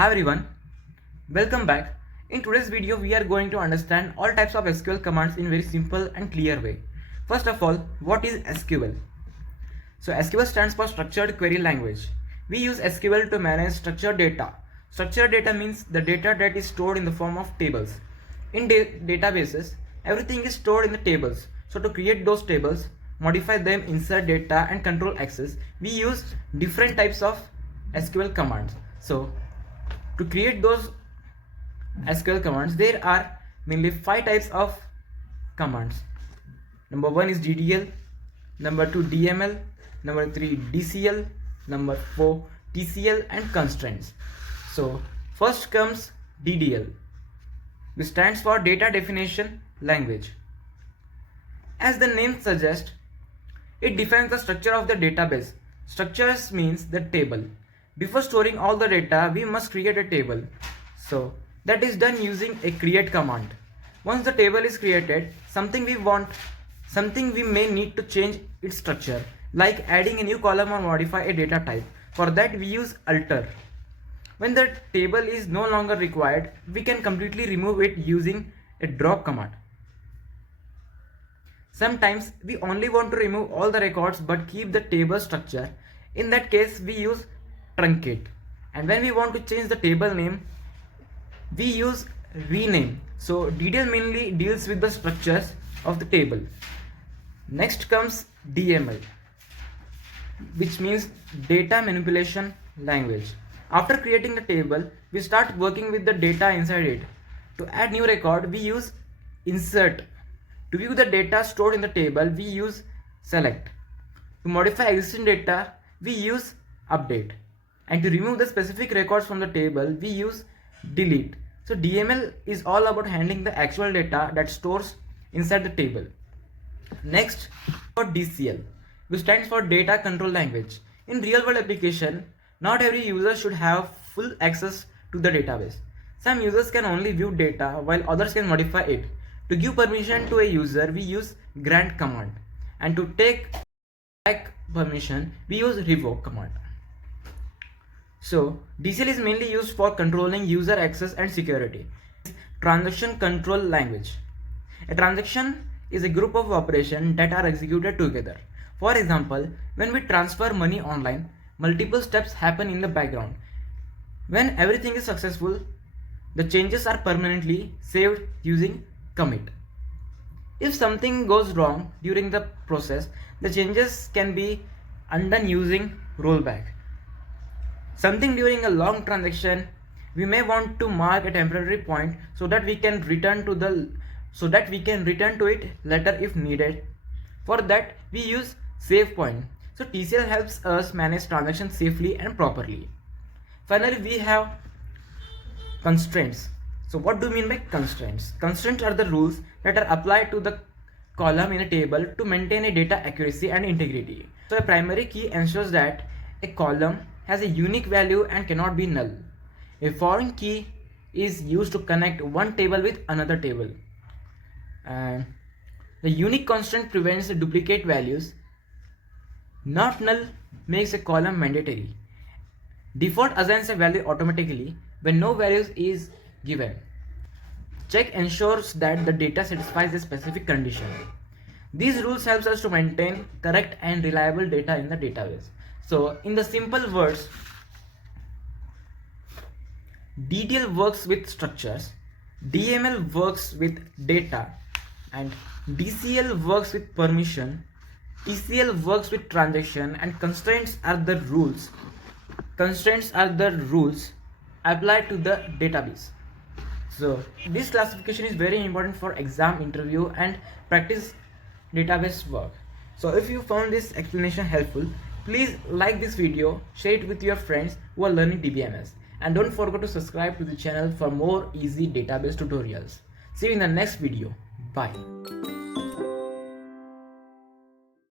Hi everyone, welcome back. In today's video, we are going to understand all types of SQL commands in very simple and clear way. First of all, what is SQL? So SQL stands for Structured Query Language. We use SQL to manage structured data. Structured data means the data that is stored in the form of tables. In databases, everything is stored in the tables. So to create those tables, modify them, insert data and control access, we use different types of SQL commands. So to create those SQL commands, there are mainly 5 types of commands. Number 1 is DDL, number 2 DML, number 3 DCL, number 4 TCL and Constraints. So first comes DDL, which stands for Data Definition Language. As the name suggests, it defines the structure of the database. Structures means the table. Before storing all the data, we must create a table. So that is done using a create command. Once the table is created, something we may need to change its structure, like adding a new column or modify a data type. For that we use alter. When the table is no longer required, we can completely remove it using a drop command. Sometimes we only want to remove all the records but keep the table structure. In that case, we use TRUNCATE. And when we want to change the table name, we use rename. So DDL mainly deals with the structures of the table. Next comes DML, which means Data Manipulation Language. After creating the table, we start working with the data inside it. To add new record, we use insert. To view the data stored in the table, we use select. To modify existing data, we use update. And to remove the specific records from the table, we use delete. So DML is all about handling the actual data that stores inside the table. Next, for DCL, which stands for Data Control Language. In real world application, not every user should have full access to the database. Some users can only view data while others can modify it. To give permission to a user, we use grant command. And to take back permission, we use revoke command. So DCL is mainly used for controlling user access and security. Transaction Control Language. A transaction is a group of operations that are executed together. For example, when we transfer money online, multiple steps happen in the background. When everything is successful, the changes are permanently saved using commit. If something goes wrong during the process, the changes can be undone using rollback. Something during a long transaction, we may want to mark a temporary point so that we can return to it later if needed. For that, we use SAVEPOINT. So TCL helps us manage transactions safely and properly. Finally, we have constraints. So what do you mean by constraints? Constraints are the rules that are applied to the column in a table to maintain a data accuracy and integrity. So a primary key ensures that a column has a unique value and cannot be null. A foreign key is used to connect one table with another table. And the unique constraint prevents the duplicate values. Not null makes a column mandatory. Default assigns a value automatically when no values is given. Check ensures that the data satisfies a specific condition. These rules help us to maintain correct and reliable data in the database. So in the simple words, DDL works with structures, DML works with data, and DCL works with permission, TCL works with transaction, and constraints are the rules. Constraints are the rules applied to the database. So this classification is very important for exam, interview and practice database work. So if you found this explanation helpful, please like this video, share it with your friends who are learning DBMS, and don't forget to subscribe to the channel for more easy database tutorials. See you in the next video. Bye.